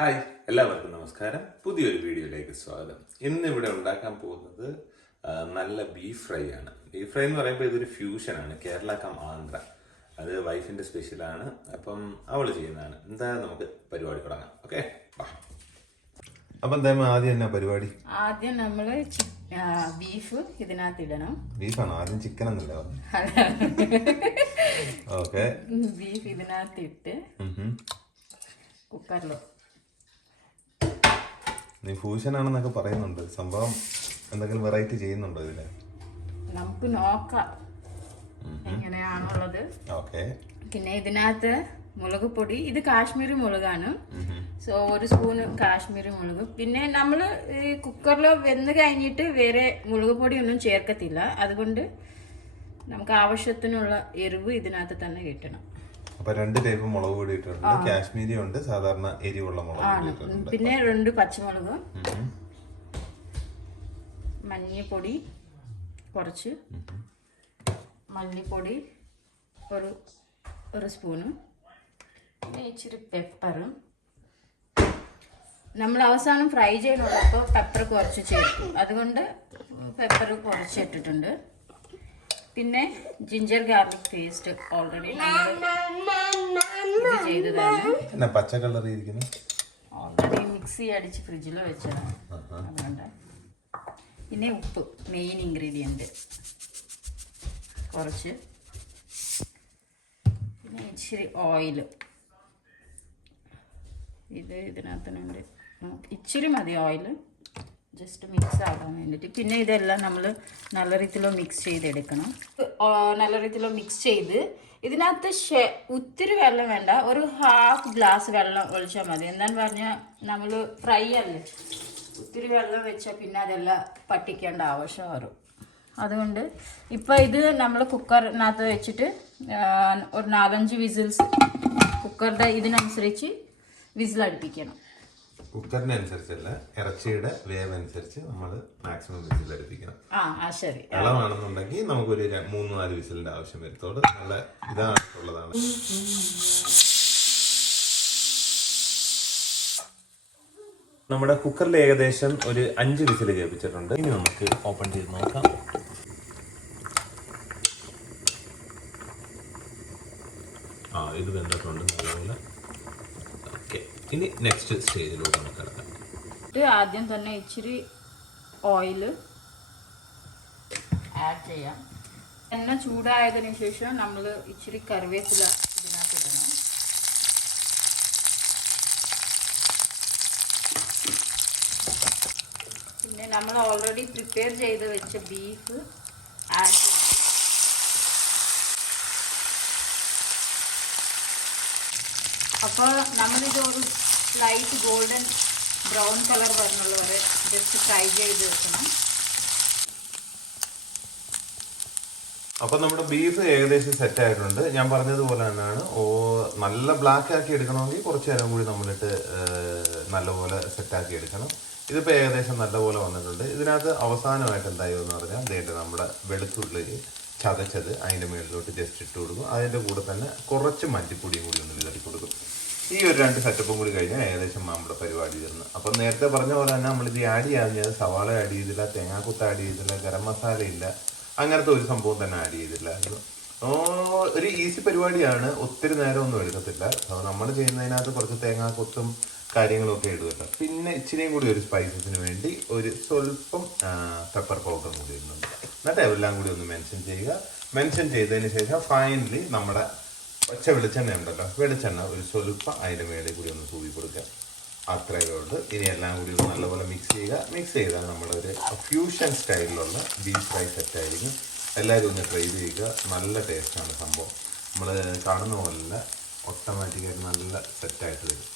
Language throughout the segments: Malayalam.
ഹായ്, എല്ലാവർക്കും നമസ്കാരം. പുതിയൊരു വീഡിയോയിലേക്ക് സ്വാഗതം. ഇന്നിവിടെ ഉണ്ടാക്കാൻ പോകുന്നത് നല്ല ബീഫ് ഫ്രൈ ആണ്. ബീഫ് ഫ്രൈ എന്ന് പറയുമ്പോൾ ഇതൊരു ഫ്യൂഷനാണ്, കേരള കം ആന്ധ്ര. അത് വൈഫിൻ്റെ സ്പെഷ്യലാണ്. അപ്പം അവൾ ചെയ്യുന്നതാണ്. എന്താ നമുക്ക് പരിപാടി തുടങ്ങാം. ഓക്കെ, അപ്പം എന്തായാലും ആദ്യം എന്നാ പരിപാടി? ആദ്യം നമ്മൾ ബീഫ് ഇതിനകത്ത് ഇടണം. ബീഫാണോ? ആദ്യം ചിക്കൻ എന്നല്ലേ? ഓക്കെ, ബീഫ് ഇതിനകത്ത് ഇട്ട് കുക്കറിലോ. നീ ഫ്യൂഷൻ ആണെന്നൊക്കെ പറയുന്നുണ്ട്. സംഭവം എന്തെങ്കിലും വെറൈറ്റി ചെയ്യുന്നുണ്ടോ ഇതില്? നമുക്ക് നോക്കാം എങ്ങനെയാണുള്ളത്. ഓക്കെ. പിന്നെ ഇതിനകത്ത് മുളക് പൊടി, ഇത് കാശ്മീരി മുളകാണ്. സോ ഒരു സ്പൂണ് കാശ്മീരി മുളക്. പിന്നെ നമ്മൾ ഈ കുക്കറിൽ വെന്ത് കഴിഞ്ഞിട്ട് വേറെ മുളക് പൊടി ഒന്നും ചേർക്കത്തില്ല. അതുകൊണ്ട് നമുക്ക് ആവശ്യത്തിനുള്ള എരിവ് ഇതിനകത്ത് തന്നെ കിട്ടണം. അപ്പൊ 2 ടൈപ്പ് മുളക് പൊടി ഇട്ടിട്ടുണ്ട്. കാശ്മീരി ഉണ്ട്, സാധാരണ എരിവുള്ള മുളക്. പിന്നെ 2 പച്ചമുളക്, മഞ്ഞൾപ്പൊടി കുറച്ച്, മല്ലിപ്പൊടി ഒരു സ്പൂണ്, പിന്നെ ഇച്ചിരി പെപ്പറും. നമ്മൾ അവസാനം ഫ്രൈ ചെയ്യുന്നുള്ളപ്പോൾ പെപ്പർ കുറച്ച് ചേർക്കും, അതുകൊണ്ട് പെപ്പർ കുറച്ച് ഇട്ടിട്ടുണ്ട്. പിന്നെ ജിഞ്ചർ ഗാർലിക് പേസ്റ്റ് ഓൾറെഡി ഇത് ചെയ്തതാണ്. പച്ച കളർ ഓൾറെഡി മിക്സി അടിച്ച് ഫ്രിഡ്ജിൽ വെച്ചതാണ്, അതുകൊണ്ട്. പിന്നെ ഉപ്പ്, മെയിൻ ഇൻഗ്രീഡിയൻറ്റ് കുറച്ച്. പിന്നെ ഇച്ചിരി ഓയിൽ, ഇതിനകത്തുണ്ട്. ഇച്ചിരി മതി ഓയിൽ, ജസ്റ്റ് മിക്സ് ആകാൻ വേണ്ടിയിട്ട്. പിന്നെ ഇതെല്ലാം നമ്മൾ നല്ല രീതിയിൽ മിക്സ് ചെയ്തെടുക്കണം. നല്ല രീതിയിൽ മിക്സ് ചെയ്ത് ഇതിനകത്ത് ഒത്തിരി വെള്ളം വേണ്ട, ഒരു ഹാഫ് ഗ്ലാസ് വെള്ളം ഒഴിച്ചാൽ മതി. എന്താന്ന് പറഞ്ഞാൽ നമ്മൾ ഫ്രൈ അല്ലേ, ഒത്തിരി വെള്ളം വെച്ചാൽ പിന്നെ അതെല്ലാം പറ്റിക്കേണ്ട ആവശ്യം വരും. അതുകൊണ്ട് ഇപ്പം ഇത് നമ്മൾ കുക്കറിനകത്ത് വെച്ചിട്ട് ഒരു 4-5 വിസിൽസ് കുക്കറിൻ്റെ ഇതിനനുസരിച്ച് വിസിലടുപ്പിക്കണം. കുക്കറിനനുസരിച്ചല്ല, ഇറച്ചിയുടെ വേവ് അനുസരിച്ച് നമ്മൾ മാക്സിമം വിസിൽ അടുപ്പിക്കണം. ശരി. ഇളവാണെന്നുണ്ടെങ്കിൽ നമുക്കൊരു 3-4 വിസിലിന്റെ ആവശ്യം വരത്തോട്. നല്ല ഇതാണുള്ളതാണ്. നമ്മുടെ കുക്കറിൽ ഏകദേശം ഒരു 5 വിസിൽ കേൾപ്പിച്ചിട്ടുണ്ട്. ഇനി നമുക്ക് ഓപ്പൺ ചെയ്ത് നോക്കാം. ഇത് വെന്തിട്ടുണ്ട് നല്ലപോലെ. ഓക്കെ, ഇനി നെക്സ്റ്റ് സ്റ്റേജിലോട്ട് നമുക്ക് കിടക്കാം. ആദ്യം തന്നെ ഇച്ചിരി ഓയിൽ ആഡ് ചെയ്യാം. എണ്ണ ചൂടായതിനു ശേഷം നമ്മൾ ഇച്ചിരി കറിവേപ്പില ഇതിനകത്ത് ഇടണം. പിന്നെ നമ്മൾ ഓൾറെഡി പ്രിപ്പയർ ചെയ്ത് വെച്ച ബീഫ് ആഡ് ചെയ്യണം. അപ്പോൾ നമ്മളിത് ഒരു ലൈറ്റ് ഗോൾഡൻ ബ്രൗൺ കളർ വരുന്നുള്ളവരെ ജസ്റ്റ് ഫ്രൈ ചെയ്ത് വെക്കണം. അപ്പം നമ്മുടെ ബീഫ് ഏകദേശം സെറ്റ് ആയിട്ടുണ്ട്. ഞാൻ പറഞ്ഞതുപോലെ തന്നെയാണ്. നല്ല ബ്ലാക്ക് ആക്കി എടുക്കണമെങ്കിൽ കുറച്ച് നേരം കൂടി നമ്മളിട്ട് നല്ലപോലെ സെറ്റാക്കി എടുക്കണം. ഇതിപ്പോൾ ഏകദേശം നല്ലപോലെ വന്നിട്ടുണ്ട്. ഇതിനകത്ത് അവസാനമായിട്ട് എന്തായെന്ന് പറഞ്ഞാൽ നേരിട്ട് നമ്മുടെ വെളുത്തുള്ളി ചതച്ചത് അതിൻ്റെ മേളിലോട്ട് ജസ്റ്റ് ഇട്ട് കൊടുക്കും. അതിൻ്റെ കൂടെ തന്നെ കുറച്ച് മല്ലിപ്പൊടിയും കൂടി ഒന്ന് വിതറി കൊടുക്കും. ഈ ഒരു 2 സെറ്റപ്പും കൂടി കഴിഞ്ഞാൽ ഏകദേശം നമ്മുടെ പരിപാടി തീർന്നു. അപ്പം നേരത്തെ പറഞ്ഞ പോലെ തന്നെ നമ്മളിത് ആഡ് ചെയ്യാഞ്ഞത് സവാള ആഡ് ചെയ്തില്ല, തേങ്ങാക്കൊത്ത് ആഡ് ചെയ്തില്ല, ഗരം മസാല ഇല്ല, അങ്ങനത്തെ ഒരു സംഭവം തന്നെ ആഡ് ചെയ്തില്ല. ഒരു ഈസി പരിപാടിയാണ്, ഒത്തിരി നേരമൊന്നും എടുക്കത്തില്ല. നമ്മൾ ചെയ്യുന്നതിനകത്ത് കുറച്ച് തേങ്ങാക്കൊത്തും കാര്യങ്ങളൊക്കെ ഇടുമല്ലോ. പിന്നെ ഇച്ചിരിയും കൂടി ഒരു സ്പൈസസിന് വേണ്ടി ഒരു സ്വല്പം പെപ്പർ പൗഡർ കൂടി ഇടുന്നുണ്ട്. എന്നിട്ട് എല്ലാം കൂടി ഒന്ന് മെൻഷൻ ചെയ്യുക. മെൻഷൻ ചെയ്തതിന് ശേഷം ഫൈനലി നമ്മുടെ പച്ച വെളിച്ചെണ്ണ ഉണ്ടല്ലോ, വെളിച്ചെണ്ണ ഒരു സ്വല്പം അതിൻ്റെ മേളിൽ കൂടി ഒന്ന് തൂവി കൊടുക്കുക. അത്രയേ ഉള്ളൂ. ഇനി എല്ലാം കൂടി ഒന്ന് നല്ലപോലെ മിക്സ് ചെയ്യുക. മിക്സ് ചെയ്താൽ നമ്മളൊരു ഫ്യൂഷൻ സ്റ്റൈലിലുള്ള ബീഫ് ഫ്രൈ സെറ്റായിരിക്കും. എല്ലാവരും ഒന്ന് ട്രൈ ചെയ്യുക. നല്ല ടേസ്റ്റാണ് സംഭവം. നമ്മൾ കാണുന്ന പോലല്ല, ഓട്ടോമാറ്റിക്കായിട്ട് നല്ല സെറ്റായിട്ട് വരും.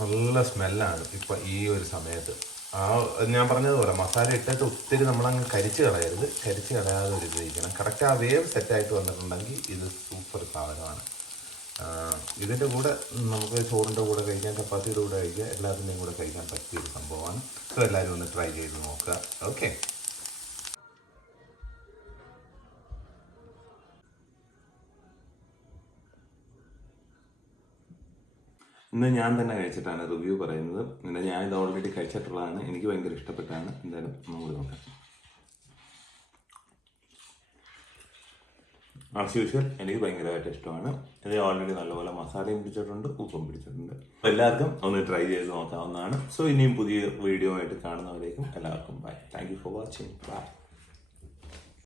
നല്ല സ്മെല്ലാണ് ഇപ്പം ഈ ഒരു സമയത്ത്. ഞാൻ പറഞ്ഞതുപോലെ മസാല ഇട്ടിട്ട് ഒത്തിരി നമ്മളങ്ങ് കരിച്ച് കളയരുത്. കരിച്ച് കളയാതെ ഒരു ഇതിരിക്കണം. കറക്റ്റ് ആ വേവ് സെറ്റായിട്ട് വന്നിട്ടുണ്ടെങ്കിൽ ഇത് സൂപ്പർ സാധനമാണ്. ഇതിൻ്റെ കൂടെ നമുക്ക് ചോറിൻ്റെ കൂടെ കഴിക്കാം, ചപ്പാത്തിയുടെ കൂടെ കഴിക്കാം, എല്ലാത്തിൻ്റെയും കൂടെ കഴിക്കാൻ പറ്റിയൊരു സംഭവമാണ്. സോ എല്ലാവരും ഒന്ന് ട്രൈ ചെയ്ത് നോക്കുക. ഓക്കെ. ഇന്ന് ഞാൻ തന്നെ കഴിച്ചിട്ടാണ് റിവ്യൂ പറയുന്നത്. പിന്നെ ഞാൻ ഇത് ഓൾറെഡി കഴിച്ചിട്ടുള്ളതാണ്, എനിക്ക് ഭയങ്കര ഇഷ്ടപ്പെട്ടാണ്. എന്തായാലും നമുക്ക് നോക്കാം. ആസ് യൂഷ്വൽ എനിക്ക് ഭയങ്കരമായിട്ട് ഇഷ്ടമാണ്. ഇത് ഓൾറെഡി നല്ലപോലെ മസാലയും പിടിച്ചിട്ടുണ്ട്, ഉപ്പും പിടിച്ചിട്ടുണ്ട്. അപ്പോൾ എല്ലാവർക്കും ഒന്ന് ട്രൈ ചെയ്ത് നോക്കാവുന്നതാണ്. സോ ഇനിയും പുതിയ വീഡിയോ ആയിട്ട് കാണുന്നവരേക്കും എല്ലാവർക്കും bye. Thank you for watching. By.